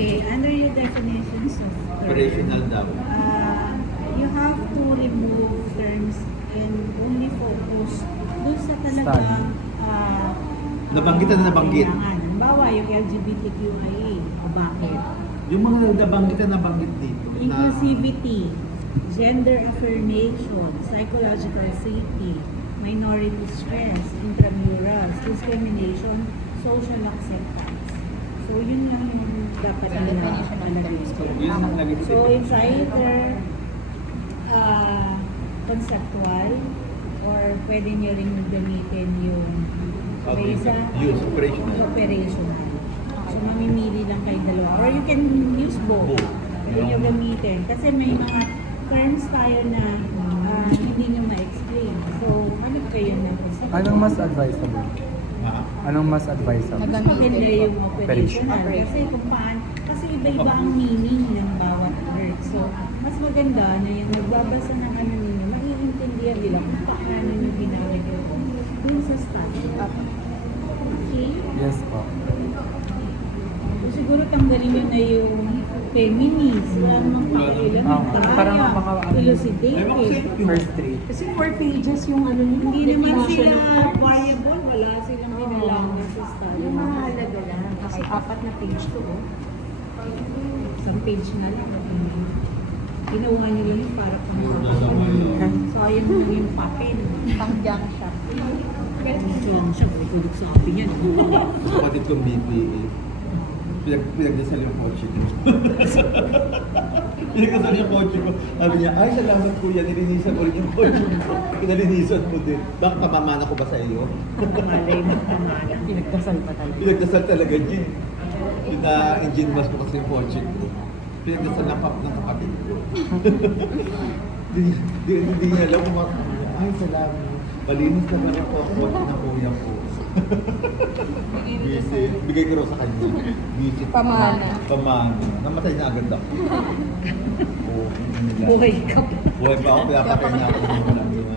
Okay, under your definitions of Operational daw. you have to remove terms and only focus dun sa talagang Nabanggit na nabanggit. kailangan. Halimbawa, yung LGBTQIA, o bakit? Yung mga nabanggit na nabanggit dito. Inclusivity, gender affirmation, psychological safety, minority stress, intramurals, discrimination, social acceptance. So, yun lang yung dapat Sa definition ng nalagay. Yun ang naging So, it's either conceptual or pwede nyo rin gamitin yung Okay. isa Use, operational. So, mamimili lang kayo dalawa. Or you can use both. Both. Pwede nyo gamitin. Kasi may mga terms tayo na hindi nyo ma-explain. So, hanap kayo na Anong mas advisable? Ha? Anong mas advisable? Nagam- Maganda yung operational. Operation. Kasi kung paano, kasi iba-iba ang meaning ng bawat word. So, mas maganda na yung nagbabasa ng ano ninyo, maiintindihan nila kung paano nyo ginamit yun sa study. Okay? Yes po. So, siguro tanggalin nyo na yung feminist. Wala namang pakialam. Parang mga- elucidated. First three. Kasi 4 pages yung ano nila. Hindi naman definition sila of terms. viable. Wala silang kinalaman sa study. Yung mahalaga lang. Kasi 4 na page to. Oh. Isang page na lang. Ginawa nyo lang yun para pang sayang mo yung papel. Pang junk shop. Lang siya, tulog sa akin yan. Kapatid kong BPA. Pinagdasal yung kotse ko. Pinagdasal yung kotse ko. Sabi niya, ay salamat kuya, nilinisan ulit yung kotse ko. Pinalinisan mo din. Baka pamamana ko ba sa iyo? Malay mo, pamana. Pinagdasal pa talaga. Pinagdasal talaga niya. Pina-engine mas mo kasi yung kotse ko. Pinagdasal ng kapatid ko. Hindi niya alam kung ay salamat. Malinis na rin po ang kotse ng kuya ko. Visit. Bigay ko raw sa kanya. Visit. Pamana. Pamana. Namatay na agad ako. Oo. Buhay ka pa. Buhay pa ako. Pinapatay na ako.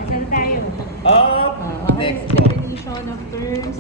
Saan tayo? Up! Next po. Definition of terms.